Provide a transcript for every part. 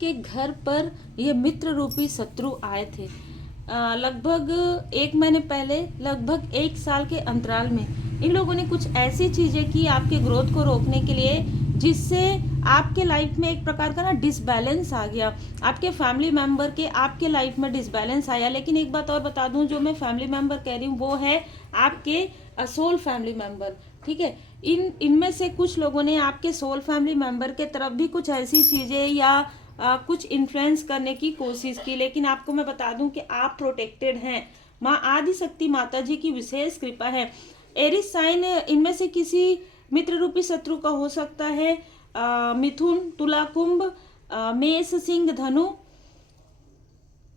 के घर पर ये मित्र रूपी शत्रु आए थे। लगभग 1 महीने पहले, लगभग 1 साल के अंतराल में इन लोगों ने कुछ ऐसी चीज़ें की आपके ग्रोथ को रोकने के लिए, जिससे आपके लाइफ में एक प्रकार का ना डिसबैलेंस आ गया। आपके फैमिली मेंबर के आपके लाइफ में डिसबैलेंस आया। लेकिन एक बात और बता दूं, जो मैं फैमिली मेंबर कह रही हूँ वो है आपके सोल फैमिली मेंबर। ठीक है, इनमें से कुछ लोगों ने आपके सोल फैमिली मेंबर के तरफ भी कुछ ऐसी चीज़ें या कुछ इन्फ्लुएंस करने की कोशिश की। लेकिन आपको मैं बता दूं कि आप प्रोटेक्टेड हैं। माँ आदि शक्ति माता जी की विशेष कृपा है। एरिस साइन इनमें से किसी मित्र रूपी शत्रु का हो सकता है। मिथुन, तुला, कुंभ, मेष, सिंह, धनु,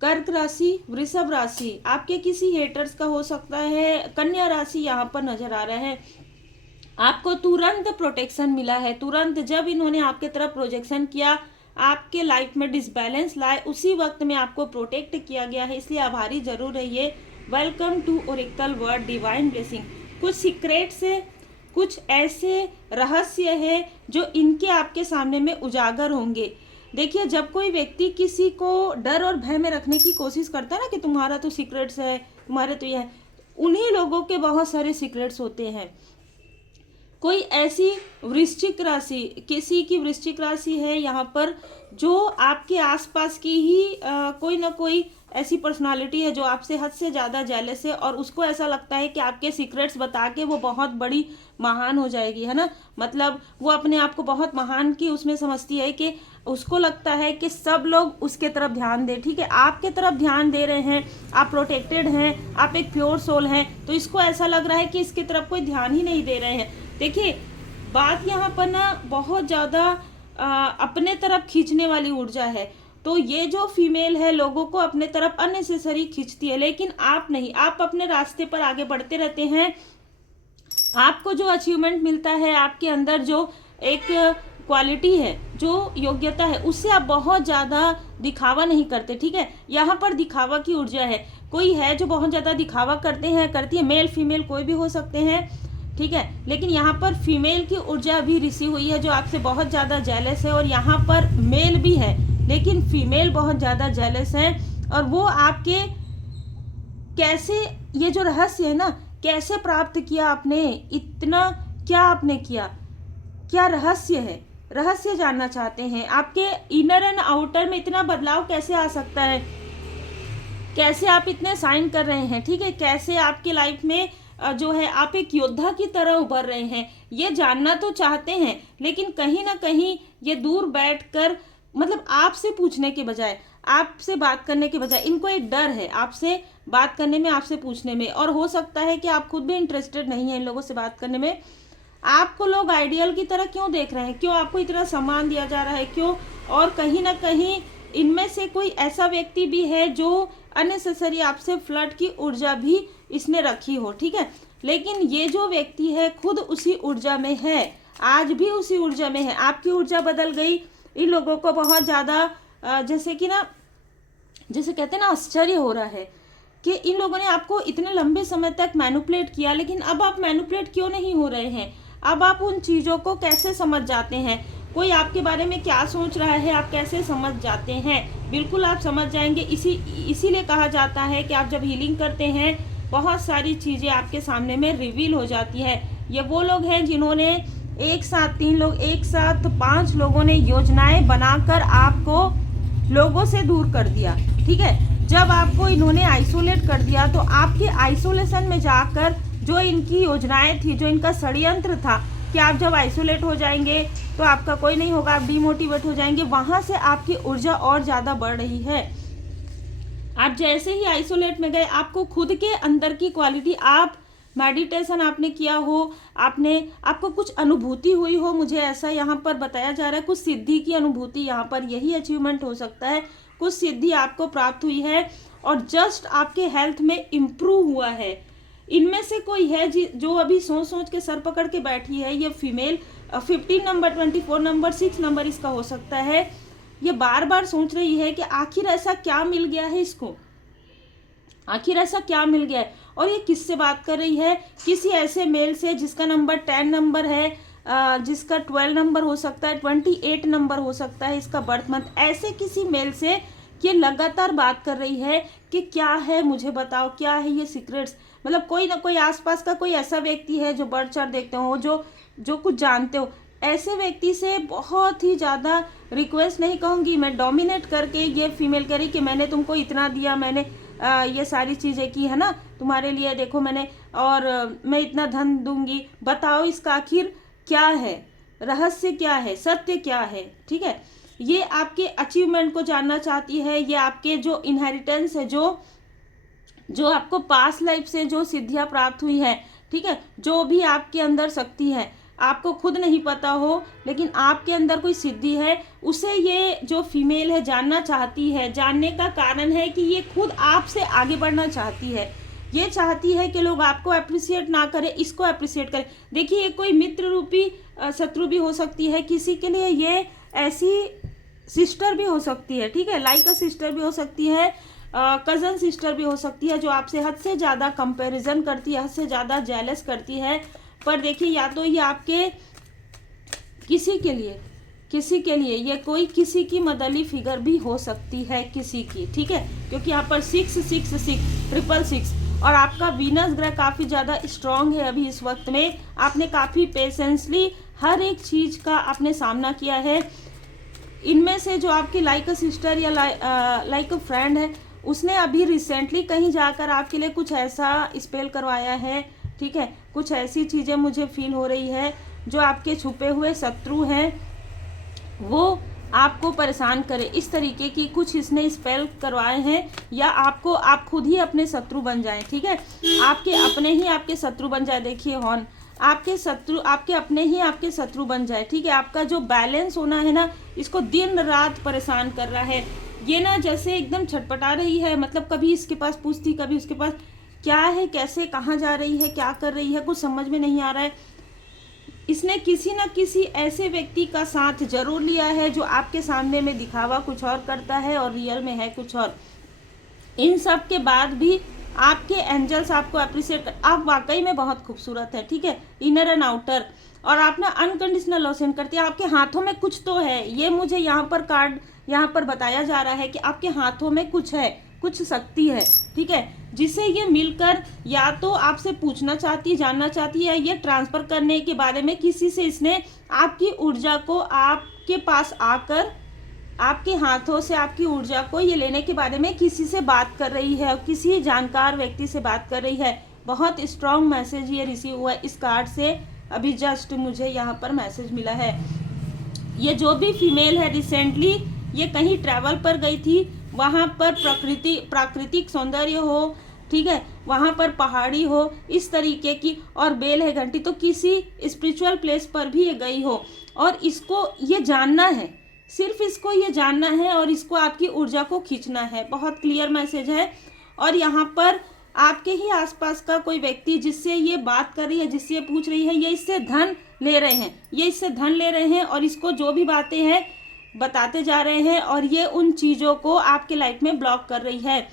कर्क राशि, वृषभ राशि आपके किसी हेटर्स का हो सकता है। कन्या राशि यहाँ पर नजर आ रहा है। आपको तुरंत प्रोटेक्शन मिला है। तुरंत जब इन्होंने आपके तरफ प्रोजेक्शन किया, आपके लाइफ में डिसबैलेंस लाए, उसी वक्त में आपको प्रोटेक्ट किया गया है। इसलिए आभारी जरूर रहिए। Welcome to oracle word divine blessing. कुछ सीक्रेट्स है, कुछ ऐसे रहस्य है जो इनके आपके सामने में उजागर होंगे। देखिए, जब कोई व्यक्ति किसी को डर और भय में रखने की कोशिश करता है ना कि तुम्हारा तो सीक्रेट्स है, तुम्हारे तो यह है, उन्हीं लोगों के बहुत सारे सीक्रेट्स होते हैं। कोई ऐसी वृश्चिक राशि, किसी की वृश्चिक राशि है यहाँ पर, जो आपके आसपास की ही कोई ना कोई ऐसी पर्सनालिटी है जो आपसे हद से ज़्यादा जेलस है, और उसको ऐसा लगता है कि आपके सीक्रेट्स बता के वो बहुत बड़ी महान हो जाएगी, है ना। मतलब वो अपने आप को बहुत महान की उसमें समझती है कि उसको लगता है कि सब लोग उसके तरफ ध्यान दें। ठीक है, आपके तरफ ध्यान दे रहे हैं, आप प्रोटेक्टेड हैं, आप एक प्योर सोल हैं, तो इसको ऐसा लग रहा है कि इसकी तरफ कोई ध्यान ही नहीं दे रहे हैं। देखिए, बात यहाँ पर ना बहुत ज़्यादा अपने तरफ खींचने वाली ऊर्जा है। तो ये जो फीमेल है लोगों को अपने तरफ अननेसेसरी खींचती है, लेकिन आप नहीं, आप अपने रास्ते पर आगे बढ़ते रहते हैं। आपको जो अचीवमेंट मिलता है, आपके अंदर जो एक क्वालिटी है, जो योग्यता है, उससे आप बहुत ज़्यादा दिखावा नहीं करते। ठीक है, यहाँ पर दिखावा की ऊर्जा है। कोई है जो बहुत ज़्यादा दिखावा करते हैं, करती है, मेल फीमेल कोई भी हो सकते हैं। ठीक है, लेकिन यहाँ पर फीमेल की ऊर्जा भी रिसी हुई है जो आपसे बहुत ज़्यादा जेलस है, और यहाँ पर मेल भी है लेकिन फीमेल बहुत ज़्यादा जेलस है। और वो आपके कैसे, ये जो रहस्य है ना, कैसे प्राप्त किया आपने, इतना क्या आपने किया, क्या रहस्य है, रहस्य जानना चाहते हैं। आपके इनर एंड आउटर में इतना बदलाव कैसे आ सकता है, कैसे आप इतने साइन कर रहे हैं। ठीक है, कैसे आपके लाइफ में जो है आप एक योद्धा की तरह उभर रहे हैं, ये जानना तो चाहते हैं। लेकिन कहीं ना कहीं ये दूर बैठकर, मतलब आपसे पूछने के बजाय, आपसे बात करने के बजाय, इनको एक डर है आपसे बात करने में, आपसे पूछने में। और हो सकता है कि आप खुद भी इंटरेस्टेड नहीं है इन लोगों से बात करने में। आपको लोग आइडियल की तरह क्यों देख रहे हैं, क्यों आपको इतना सम्मान दिया जा रहा है, क्यों। और कहीं ना कहीं इनमें से कोई ऐसा व्यक्ति भी है जो अननेसेसरी आपसे फ्लर्ट की ऊर्जा भी इसने रखी हो। ठीक है, लेकिन ये जो व्यक्ति है खुद उसी ऊर्जा में है, आज भी उसी ऊर्जा में है। आपकी ऊर्जा बदल गई। इन लोगों को बहुत ज़्यादा जैसे कि ना, जैसे कहते हैं ना, आश्चर्य हो रहा है कि इन लोगों ने आपको इतने लंबे समय तक मैनिपुलेट किया, लेकिन अब आप मैनिपुलेट क्यों नहीं हो रहे हैं। अब आप उन चीज़ों को कैसे समझ जाते हैं, कोई आपके बारे में क्या सोच रहा है, आप कैसे समझ जाते हैं। बिल्कुल आप समझ जाएंगे। इसीलिए कहा जाता है कि आप जब हीलिंग करते हैं, बहुत सारी चीज़ें आपके सामने में रिवील हो जाती है। ये वो लोग हैं जिन्होंने एक साथ 3 लोग, एक साथ 5 लोगों ने योजनाएं बनाकर आपको लोगों से दूर कर दिया। ठीक है, जब आपको इन्होंने आइसोलेट कर दिया, तो आपके आइसोलेशन में जाकर जो इनकी योजनाएं थी, जो इनका षड्यंत्र था कि आप जब आइसोलेट हो जाएंगे तो आपका कोई नहीं होगा, आप डिमोटिवेट हो जाएंगे, वहां से आपकी ऊर्जा और ज़्यादा बढ़ रही है। आप जैसे ही आइसोलेट में गए, आपको खुद के अंदर की क्वालिटी, आप मेडिटेशन आपने किया हो, आपको कुछ अनुभूति हुई हो, मुझे ऐसा यहाँ पर बताया जा रहा है, कुछ सिद्धि की अनुभूति, यहाँ पर यही अचीवमेंट हो सकता है। कुछ सिद्धि आपको प्राप्त हुई है और जस्ट आपके हेल्थ में इम्प्रूव हुआ है। इनमें से कोई है जो अभी सोच सोच के सर पकड़ के बैठी है। ये फीमेल 15 नंबर, 24 नंबर, 6 नंबर इसका हो सकता है। ये बार बार सोच रही है कि आखिर ऐसा क्या मिल गया है इसको, आखिर ऐसा क्या मिल गया है। और ये किससे बात कर रही है, किसी ऐसे मेल से जिसका नंबर 10 नंबर है, जिसका 12 नंबर हो सकता है, 28 नंबर हो सकता है इसका बर्थ मंथ, ऐसे किसी मेल से ये लगातार बात कर रही है कि क्या है मुझे बताओ, क्या है ये सीक्रेट्स। मतलब कोई ना कोई आसपास का कोई ऐसा व्यक्ति है जो बर्थ चार्ट देखते हो, जो कुछ जानते हो, ऐसे व्यक्ति से बहुत ही ज़्यादा रिक्वेस्ट नहीं कहूँगी मैं, डोमिनेट करके ये फीमेल करी कि मैंने तुमको इतना दिया, मैंने ये सारी चीज़ें की है ना तुम्हारे लिए, देखो मैंने, और मैं इतना धन दूंगी, बताओ इसका आखिर क्या है, रहस्य क्या है, सत्य क्या है। ठीक है, ये आपके अचीवमेंट को जानना चाहती है, ये आपके जो इनहेरिटेंस है, जो आपको पास्ट लाइफ से जो सिद्धियां प्राप्त हुई है, ठीक है, जो भी आपके अंदर शक्ति है, आपको खुद नहीं पता हो लेकिन आपके अंदर कोई सिद्धि है, उसे ये जो फीमेल है जानना चाहती है। जानने का कारण है कि ये खुद आपसे आगे बढ़ना चाहती है, ये चाहती है कि लोग आपको अप्रिशिएट ना करें, इसको अप्रिशिएट करें। देखिए, ये कोई मित्र रूपी शत्रु भी हो सकती है, किसी के लिए ये ऐसी सिस्टर भी हो सकती है, ठीक है, लाइक अ सिस्टर भी हो सकती है, कज़न सिस्टर भी हो सकती है, जो आपसे हद से ज़्यादा कंपैरिजन करती है, हद से ज़्यादा जेलस करती है। पर देखिए, या तो ये आपके किसी के लिए ये कोई किसी की मदरली फिगर भी हो सकती है किसी की, ठीक है, क्योंकि यहाँ पर 666 और आपका वीनस ग्रह काफ़ी ज़्यादा स्ट्रांग है अभी इस वक्त में। आपने काफ़ी पेशेंसली हर एक चीज़ का आपने सामना किया है। इनमें से जो आपकी लाइक अ सिस्टर या लाइक अ फ्रेंड है, उसने अभी रिसेंटली कहीं जाकर आपके लिए कुछ ऐसा स्पेल करवाया है, ठीक है, कुछ ऐसी चीज़ें मुझे फील हो रही है, जो आपके छुपे हुए शत्रु हैं वो आपको परेशान करे, इस तरीके की कुछ इसने स्पेल करवाए हैं, या आप खुद ही अपने शत्रु बन जाएं, ठीक है, आपके अपने ही आपके शत्रु बन जाए। देखिए हॉर्न, आपके शत्रु आपके अपने ही आपके शत्रु बन जाए, ठीक है। आपका जो बैलेंस होना है ना, इसको दिन रात परेशान कर रहा है, ये ना जैसे एकदम छटपटा रही है, मतलब कभी इसके पास पूछती, कभी उसके पास, क्या है, कैसे, कहाँ जा रही है, क्या कर रही है, कुछ समझ में नहीं आ रहा है। इसने किसी न किसी ऐसे व्यक्ति का साथ जरूर लिया है जो आपके सामने में दिखावा कुछ और करता है और रियल में है कुछ और। इन सब के बाद भी आपके एंजल्स आपको अप्रिशिएट कर, आप वाकई में बहुत खूबसूरत है, ठीक है, इनर एंड आउटर, और आप ना अनकंडीशनल लव सेंड करती है। आपके हाथों में कुछ तो है, ये मुझे यहाँ पर कार्ड यहाँ पर बताया जा रहा है कि आपके हाथों में कुछ है, कुछ शक्ति है, ठीक है, जिसे ये मिलकर या तो आपसे पूछना चाहती है, जानना चाहती है, ये ट्रांसफर करने के बारे में किसी से इसने आपकी ऊर्जा को आपके पास आकर आपके हाथों से आपकी ऊर्जा को ये लेने के बारे में किसी से बात कर रही है, किसी जानकार व्यक्ति से बात कर रही है। बहुत स्ट्रॉन्ग मैसेज ये रिसीव हुआ है इस कार्ड से, अभी जस्ट मुझे यहाँ पर मैसेज मिला है। ये जो भी फीमेल है, रिसेंटली ये कहीं ट्रैवल पर गई थी, वहाँ पर प्राकृतिक सौंदर्य हो, ठीक है, वहाँ पर पहाड़ी हो, इस तरीके की, और बेल है घंटी, तो किसी स्पिरिचुअल प्लेस पर भी ये गई हो, और इसको ये जानना है, सिर्फ इसको ये जानना है, और इसको आपकी ऊर्जा को खींचना है। बहुत क्लियर मैसेज है। और यहाँ पर आपके ही आसपास का कोई व्यक्ति जिससे ये बात कर रही है, जिससे ये पूछ रही है, ये इससे धन ले रहे हैं, ये इससे धन ले रहे हैं, और इसको जो भी बातें हैं बताते जा रहे हैं, और ये उन चीज़ों को आपके लाइफ में ब्लॉक कर रही है।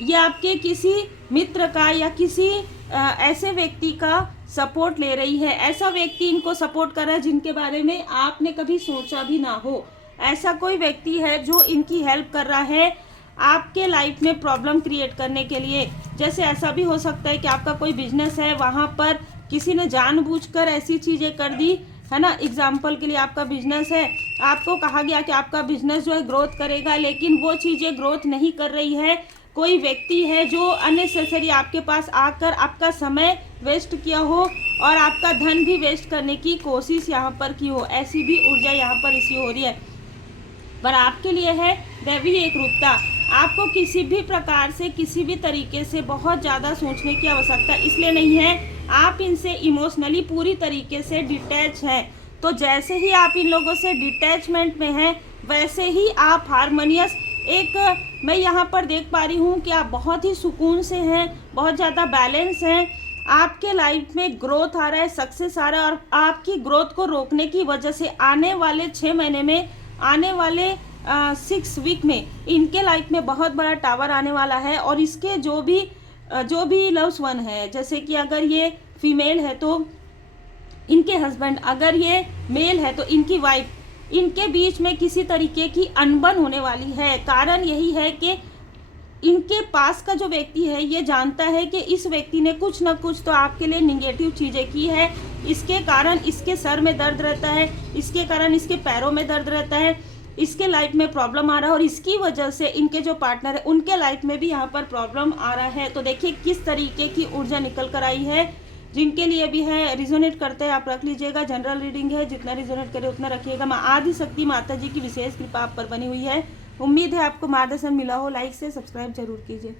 ये आपके किसी मित्र का या किसी ऐसे व्यक्ति का सपोर्ट ले रही है। ऐसा व्यक्ति इनको सपोर्ट कर रहा है जिनके बारे में आपने कभी सोचा भी ना हो। ऐसा कोई व्यक्ति है जो इनकी हेल्प कर रहा है आपके लाइफ में प्रॉब्लम क्रिएट करने के लिए। जैसे ऐसा भी हो सकता है कि आपका कोई बिजनेस है, वहाँ पर किसी ने जानबूझकर ऐसी चीज़ें कर दी है ना। एग्जाम्पल के लिए आपका बिजनेस है, आपको कहा गया कि आपका बिजनेस जो है ग्रोथ करेगा, लेकिन वो चीज़ें ग्रोथ नहीं कर रही है। कोई व्यक्ति है जो अननेसेसरी आपके पास आकर आपका समय वेस्ट किया हो और आपका धन भी वेस्ट करने की कोशिश यहाँ पर की हो, ऐसी भी ऊर्जा यहाँ पर इसी हो रही है। पर आपके लिए है दैवी एकरूपता। आपको किसी भी प्रकार से, किसी भी तरीके से बहुत ज़्यादा सोचने की आवश्यकता इसलिए नहीं है, आप इनसे इमोशनली पूरी तरीके से डिटैच हैं। तो जैसे ही आप इन लोगों से डिटैचमेंट में हैं, वैसे ही आप हारमोनियस मैं यहाँ पर देख पा रही हूँ कि आप बहुत ही सुकून से हैं, बहुत ज़्यादा बैलेंस हैं। आपके लाइफ में ग्रोथ आ रहा है, सक्सेस आ रहा है, और आपकी ग्रोथ को रोकने की वजह से आने वाले 6 महीने में, आने वाले 6 वीक में इनके लाइफ में बहुत बड़ा टावर आने वाला है। और इसके जो भी लव्स वन है, जैसे कि अगर ये फीमेल है तो इनके हस्बैंड, अगर ये मेल है तो इनकी वाइफ, इनके बीच में किसी तरीके की अनबन होने वाली है। कारण यही है कि इनके पास का जो व्यक्ति है ये जानता है कि इस व्यक्ति ने कुछ ना कुछ तो आपके लिए निगेटिव चीज़ें की है। इसके कारण इसके सर में दर्द रहता है, इसके कारण इसके पैरों में दर्द रहता है, इसके लाइफ में प्रॉब्लम आ रहा है, और इसकी वजह से इनके जो पार्टनर है उनके लाइफ में भी यहाँ पर प्रॉब्लम आ रहा है। तो देखिए किस तरीके की ऊर्जा निकल कर आई है। जिनके लिए भी है रिजोनेट करते हैं आप रख लीजिएगा, जनरल रीडिंग है, जितना रिजोनेट करे उतना रखिएगा। माँ आदि शक्ति माता जी की विशेष कृपा आप पर बनी हुई है। उम्मीद है आपको मार्गदर्शन मिला हो। लाइक से सब्सक्राइब जरूर कीजिए।